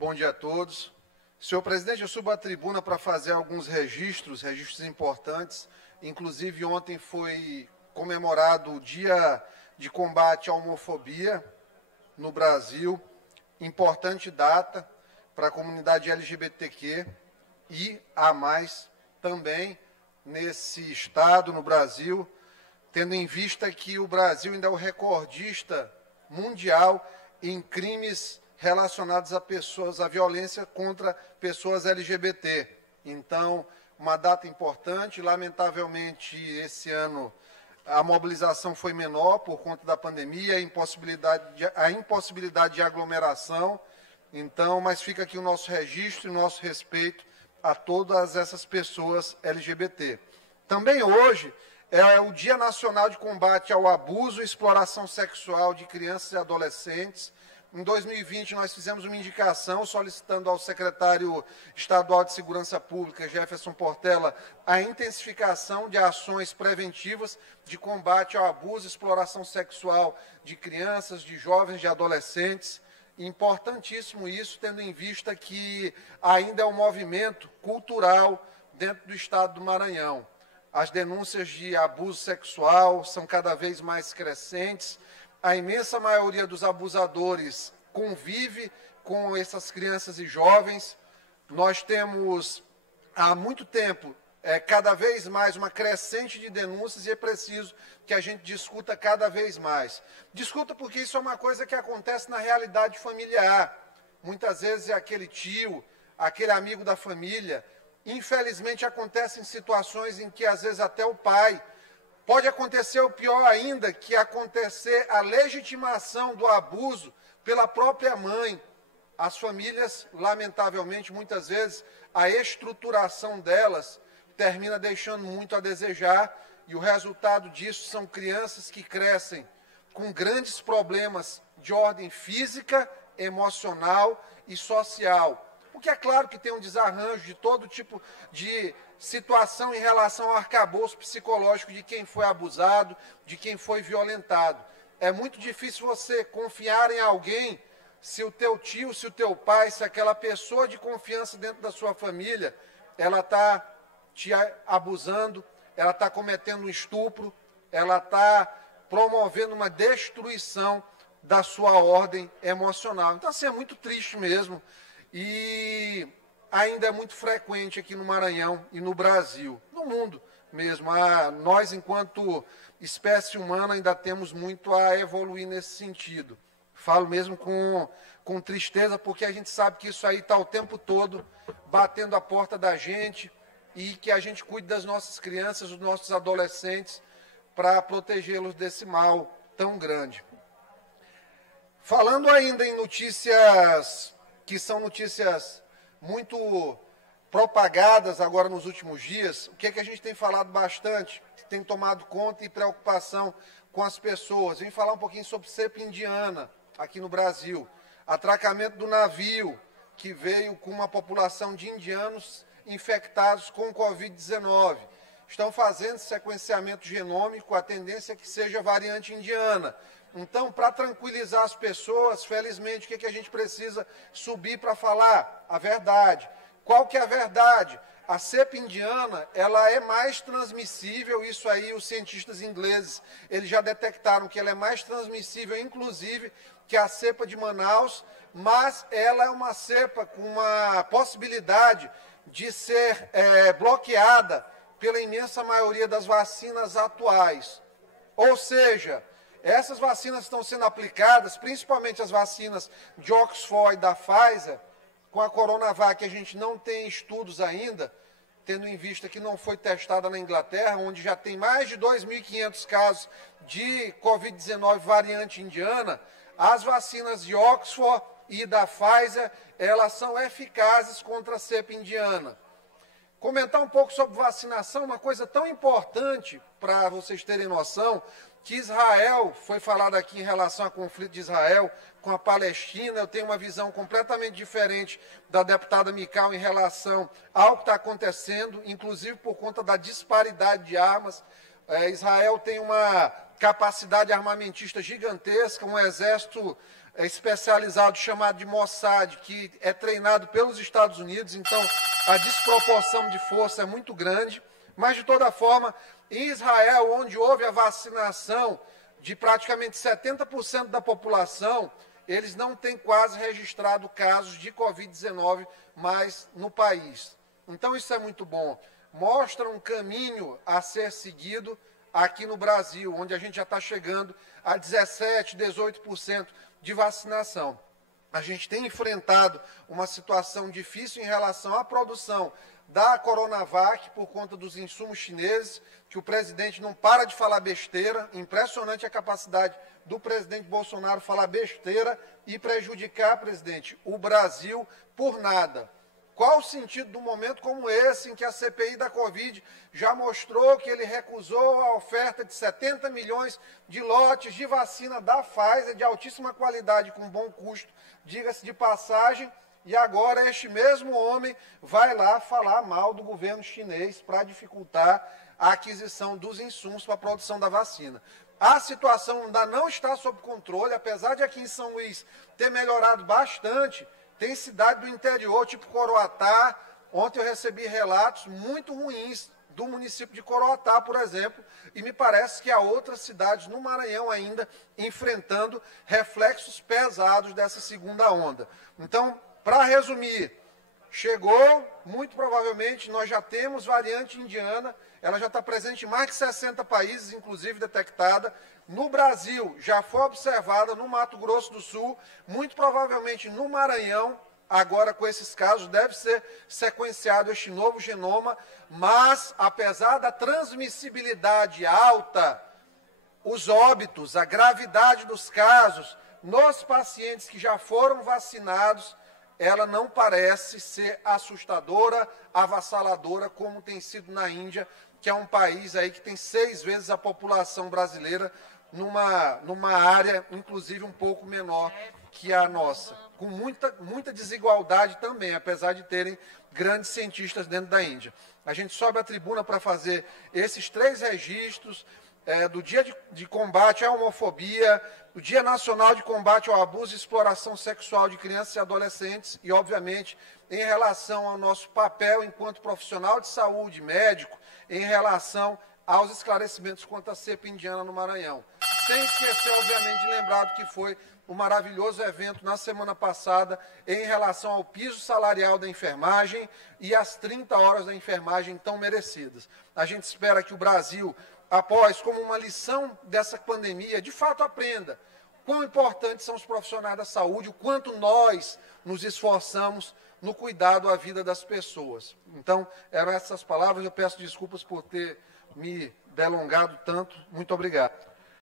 Bom dia a todos. Senhor presidente, eu subo à tribuna para fazer alguns registros importantes. Inclusive, ontem foi comemorado o Dia de Combate à Homofobia no Brasil. Importante data para a comunidade LGBTQ e a mais também nesse estado, no Brasil, tendo em vista que o Brasil ainda é o recordista mundial em crimes relacionados a pessoas, a violência contra pessoas LGBT. Então, uma data importante. Lamentavelmente, esse ano a mobilização foi menor por conta da pandemia, a impossibilidade de aglomeração. Então, mas fica aqui o nosso registro e o nosso respeito a todas essas pessoas LGBT. Também hoje é o Dia Nacional de Combate ao Abuso e Exploração Sexual de Crianças e Adolescentes. Em 2020, nós fizemos uma indicação solicitando ao secretário estadual de Segurança Pública, Jefferson Portela, a intensificação de ações preventivas de combate ao abuso e exploração sexual de crianças, de jovens, de adolescentes. Importantíssimo isso, tendo em vista que ainda é um movimento cultural dentro do estado do Maranhão. As denúncias de abuso sexual são cada vez mais crescentes. A imensa maioria dos abusadores convive com essas crianças e jovens. Nós temos, há muito tempo, cada vez mais uma crescente de denúncias e é preciso que a gente discuta cada vez mais. Discuta porque isso é uma coisa que acontece na realidade familiar. Muitas vezes é aquele tio, aquele amigo da família. Infelizmente, acontecem situações em que, às vezes, até o pai. Pode acontecer o pior ainda, que acontecer a legitimação do abuso pela própria mãe. As famílias, lamentavelmente, muitas vezes, a estruturação delas termina deixando muito a desejar e o resultado disso são crianças que crescem com grandes problemas de ordem física, emocional e social. Porque é claro que tem um desarranjo de todo tipo de situação em relação ao arcabouço psicológico de quem foi abusado, de quem foi violentado. É muito difícil você confiar em alguém se o teu tio, se o teu pai, se aquela pessoa de confiança dentro da sua família, ela está te abusando, ela está cometendo um estupro, ela está promovendo uma destruição da sua ordem emocional. Então, assim, é muito triste mesmo. E ainda é muito frequente aqui no Maranhão e no Brasil, no mundo mesmo. Nós, enquanto espécie humana, ainda temos muito a evoluir nesse sentido. Falo mesmo com tristeza, porque a gente sabe que isso aí está o tempo todo batendo a porta da gente e que a gente cuide das nossas crianças, dos nossos adolescentes, para protegê-los desse mal tão grande. Falando ainda em notícias que são notícias muito propagadas agora nos últimos dias, o que é que a gente tem falado bastante, que tem tomado conta e preocupação com as pessoas? Vem falar um pouquinho sobre cepa indiana aqui no Brasil. Atracamento do navio, que veio com uma população de indianos infectados com Covid-19. Estão fazendo sequenciamento genômico, a tendência é que seja variante indiana. Então, para tranquilizar as pessoas, felizmente, o que a gente precisa subir para falar? A verdade. Qual que é a verdade? A cepa indiana, ela é mais transmissível, isso aí os cientistas ingleses, eles já detectaram que ela é mais transmissível, inclusive, que a cepa de Manaus, mas ela é uma cepa com uma possibilidade de ser bloqueada pela imensa maioria das vacinas atuais. Ou seja, essas vacinas estão sendo aplicadas, principalmente as vacinas de Oxford e da Pfizer, com a Coronavac, a gente não tem estudos ainda, tendo em vista que não foi testada na Inglaterra, onde já tem mais de 2.500 casos de Covid-19 variante indiana. As vacinas de Oxford e da Pfizer, elas são eficazes contra a cepa indiana. Comentar um pouco sobre vacinação, uma coisa tão importante para vocês terem noção, que Israel, foi falado aqui em relação ao conflito de Israel com a Palestina, eu tenho uma visão completamente diferente da deputada Mical em relação ao que está acontecendo, inclusive por conta da disparidade de armas. Israel tem uma capacidade armamentista gigantesca, um exército especializado chamado de Mossad, que é treinado pelos Estados Unidos, então a desproporção de força é muito grande. Mas, de toda forma, em Israel, onde houve a vacinação de praticamente 70% da população, eles não têm quase registrado casos de Covid-19 mais no país. Então, isso é muito bom. Mostra um caminho a ser seguido aqui no Brasil, onde a gente já está chegando a 17%, 18% de vacinação. A gente tem enfrentado uma situação difícil em relação à produção da Coronavac por conta dos insumos chineses, que o presidente não para de falar besteira. Impressionante a capacidade do presidente Bolsonaro falar besteira e prejudicar, presidente, o Brasil por nada. Qual o sentido de um momento como esse, em que a CPI da Covid já mostrou que ele recusou a oferta de 70 milhões de lotes de vacina da Pfizer, de altíssima qualidade, com bom custo, diga-se de passagem, e agora este mesmo homem vai lá falar mal do governo chinês para dificultar a aquisição dos insumos para a produção da vacina. A situação ainda não está sob controle, apesar de aqui em São Luís ter melhorado bastante. Tem cidade do interior, tipo Coroatá. Ontem eu recebi relatos muito ruins do município de Coroatá, por exemplo, e me parece que há outras cidades no Maranhão ainda enfrentando reflexos pesados dessa segunda onda. Então, para resumir, chegou, muito provavelmente, nós já temos variante indiana, ela já está presente em mais de 60 países, inclusive detectada. No Brasil, já foi observada no Mato Grosso do Sul, muito provavelmente no Maranhão. Agora, com esses casos, deve ser sequenciado este novo genoma, mas, apesar da transmissibilidade alta, os óbitos, a gravidade dos casos, nos pacientes que já foram vacinados, ela não parece ser assustadora, avassaladora, como tem sido na Índia, que é um país aí que tem 6 vezes a população brasileira, numa área, inclusive, um pouco menor que a nossa, com muita desigualdade também, apesar de terem grandes cientistas dentro da Índia. A gente sobe à tribuna para fazer esses 3 registros, do Dia de Combate à Homofobia, o Dia Nacional de Combate ao Abuso e Exploração Sexual de Crianças e Adolescentes e, obviamente, em relação ao nosso papel enquanto profissional de saúde, médico, em relação aos esclarecimentos quanto à cepa indiana no Maranhão. Sem esquecer, obviamente, de lembrar do que foi o maravilhoso evento na semana passada em relação ao piso salarial da enfermagem e às 30 horas da enfermagem tão merecidas. A gente espera que o Brasil, após, como uma lição dessa pandemia, de fato aprenda quão importantes são os profissionais da saúde, o quanto nós nos esforçamos no cuidado à vida das pessoas. Então, eram essas palavras. Eu peço desculpas por ter me delongado tanto. Muito obrigado.